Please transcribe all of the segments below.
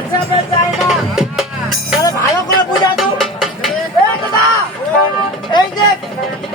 আজকে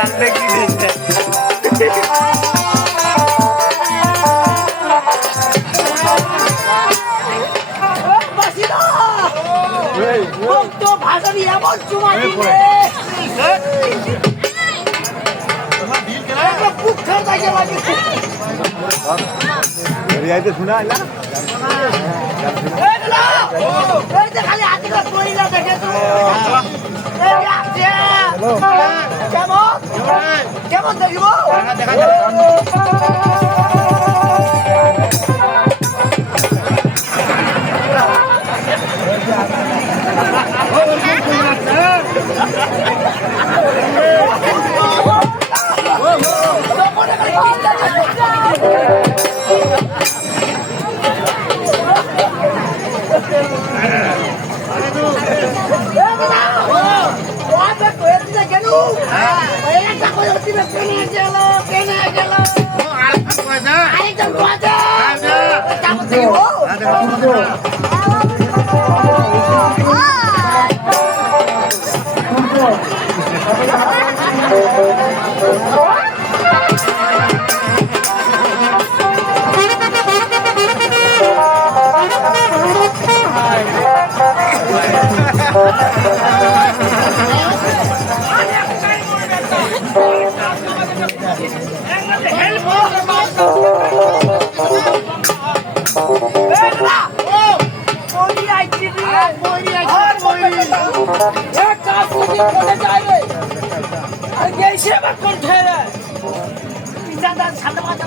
রান্না কি ভাষণই এমন চুমা দিবে রিয়াইতে শোনা না খালি হাতে কইলা দেখে তো Déjala. সাদা মাথা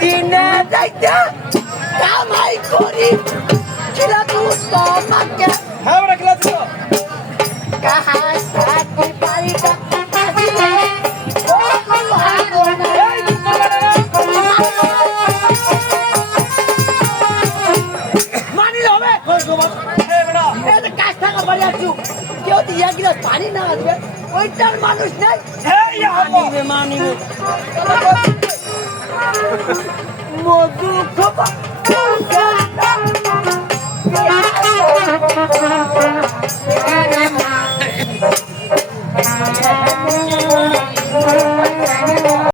দিনে দেখতে কামাই করি কিলা তো তোমাকে হ্যাঁ বড় কিলা তো কাহা কাজ থাকা বাড়ি আসছু। কেউ তো এক গিলাস পানি না আসবে। ওইটার মানুষ নেই। মধু খোপা।